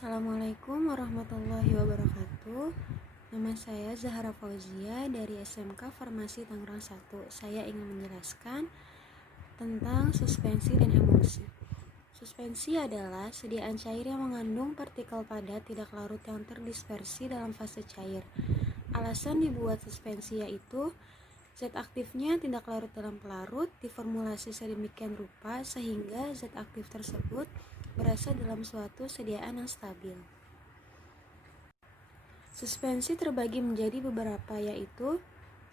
Assalamualaikum warahmatullahi wabarakatuh. Nama saya Zahra Fauzia dari SMK Farmasi Tangerang 1. Saya ingin menjelaskan tentang suspensi dan emulsi. Suspensi adalah sediaan cair yang mengandung partikel padat tidak larut yang terdispersi dalam fase cair. Alasan dibuat suspensi yaitu zat aktifnya tidak larut dalam pelarut diformulasi sedemikian rupa sehingga zat aktif tersebut berada dalam suatu sediaan yang stabil. Suspensi terbagi menjadi beberapa, yaitu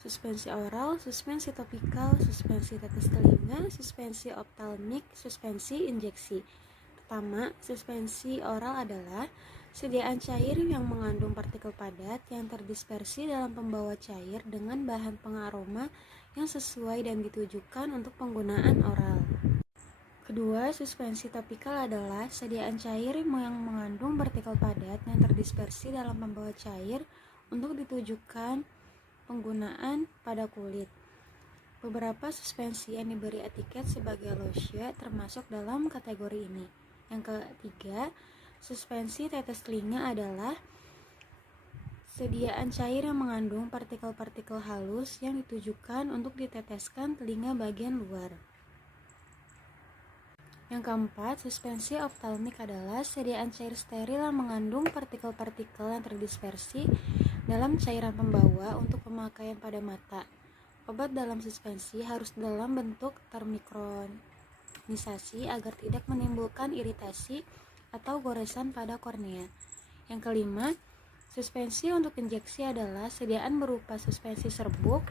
suspensi oral, suspensi topikal, suspensi tetes telinga, suspensi optalmik, suspensi injeksi. Pertama, suspensi oral adalah sediaan cair yang mengandung partikel padat yang terdispersi dalam pembawa cair dengan bahan pengaroma yang sesuai dan ditujukan untuk penggunaan oral. Kedua, suspensi topikal adalah sediaan cair yang mengandung partikel padat yang terdispersi dalam pembawa cair untuk ditujukan penggunaan pada kulit. Beberapa suspensi yang diberi etiket sebagai lotion termasuk dalam kategori ini. Yang ketiga, suspensi tetes telinga adalah sediaan cair yang mengandung partikel-partikel halus yang ditujukan untuk diteteskan telinga bagian luar. Yang keempat, suspensi optalmik adalah sediaan cair steril yang mengandung partikel-partikel yang terdispersi dalam cairan pembawa untuk pemakaian pada mata. Obat dalam suspensi harus dalam bentuk termikronisasi agar tidak menimbulkan iritasi atau goresan pada kornea. Yang kelima, suspensi untuk injeksi adalah sediaan berupa suspensi serbuk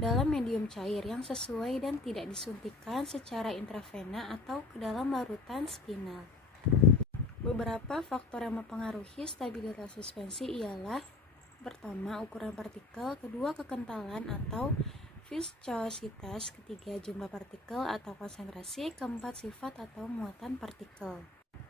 dalam medium cair yang sesuai dan tidak disuntikkan secara intravena atau ke dalam larutan spinal. Beberapa faktor yang mempengaruhi stabilitas suspensi ialah: pertama, ukuran partikel; kedua, kekentalan atau viscositas; ketiga, jumlah partikel atau konsentrasi; keempat, sifat atau muatan partikel.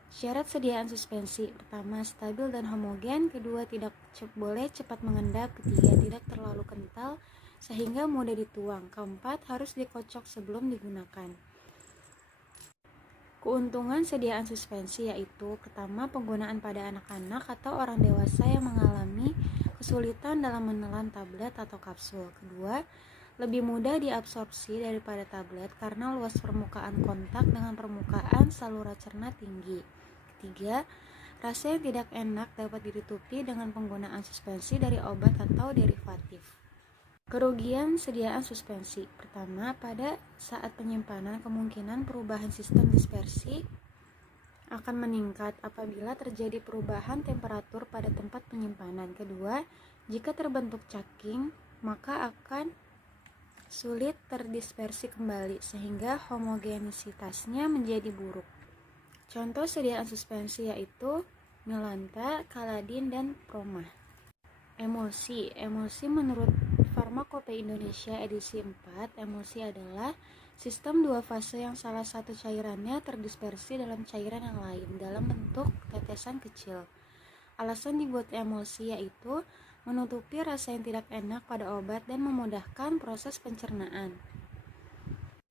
Syarat sediaan suspensi: pertama, stabil dan homogen; kedua, tidak boleh cepat mengendap; ketiga, tidak terlalu kental sehingga mudah dituang; keempat, harus dikocok sebelum digunakan. Keuntungan sediaan suspensi yaitu: pertama, penggunaan pada anak-anak atau orang dewasa yang mengalami kesulitan dalam menelan tablet atau kapsul; kedua, lebih mudah diabsorpsi daripada tablet karena luas permukaan kontak dengan permukaan saluran cerna tinggi; ketiga, rasa yang tidak enak dapat ditutupi dengan penggunaan suspensi dari obat atau derivatif. Kerugian sediaan suspensi: pertama, pada saat penyimpanan kemungkinan perubahan sistem dispersi akan meningkat apabila terjadi perubahan temperatur pada tempat penyimpanan. Kedua, jika terbentuk caking maka akan sulit terdispersi kembali sehingga homogenisitasnya menjadi buruk. Contoh sediaan suspensi yaitu Milanta, Caladin, dan Promah. Emulsi menurut Farmakopeia Indonesia edisi 4, emulsi adalah sistem dua fase yang salah satu cairannya terdispersi dalam cairan yang lain dalam bentuk tetesan kecil. Alasan dibuat emulsi yaitu menutupi rasa yang tidak enak pada obat dan memudahkan proses pencernaan.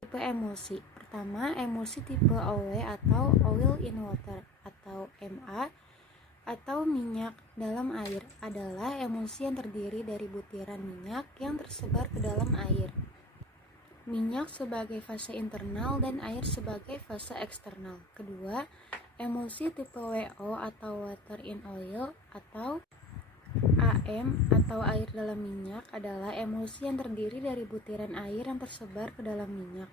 Tipe emulsi: pertama, emulsi tipe OW atau oil in water atau MA atau minyak dalam air adalah emulsi yang terdiri dari butiran minyak yang tersebar ke dalam air. Minyak sebagai fase internal dan air sebagai fase eksternal. Kedua, emulsi tipe WO atau water in oil atau AM atau air dalam minyak adalah emulsi yang terdiri dari butiran air yang tersebar ke dalam minyak.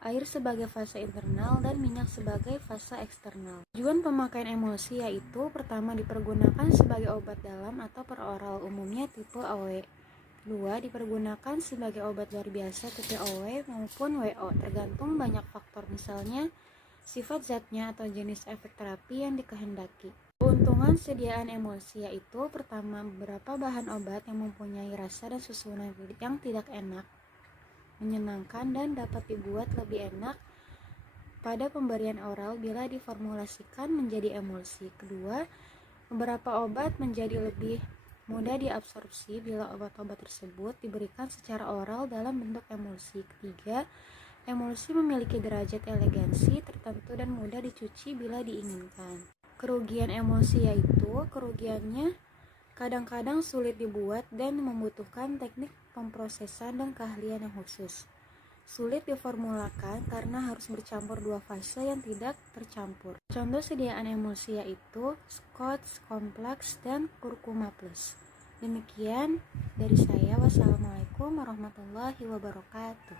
Air sebagai fase internal dan minyak sebagai fase eksternal. Tujuan pemakaian emulsi yaitu: pertama, dipergunakan sebagai obat dalam atau peroral, umumnya tipe OW. Kedua, dipergunakan sebagai obat luar biasa tipe OW maupun WO, tergantung banyak faktor, misalnya sifat zatnya atau jenis efek terapi yang dikehendaki. Keuntungan sediaan emulsi yaitu: pertama, beberapa bahan obat yang mempunyai rasa dan susunan yang tidak enak, menyenangkan, dan dapat dibuat lebih enak pada pemberian oral bila diformulasikan menjadi emulsi. Kedua, beberapa obat menjadi lebih mudah diabsorpsi bila obat-obat tersebut diberikan secara oral dalam bentuk emulsi. Ketiga, emulsi memiliki derajat elegansi tertentu dan mudah dicuci bila diinginkan. Kerugian emulsi yaitu kerugiannya kadang-kadang sulit dibuat dan membutuhkan teknik pemprosesan dan keahlian yang khusus. Sulit diformulakan karena harus bercampur dua fase yang tidak tercampur. Contoh sediaan emulsi yaitu Scotch Complex dan Kurkuma Plus. Demikian dari saya. Wassalamualaikum warahmatullahi wabarakatuh.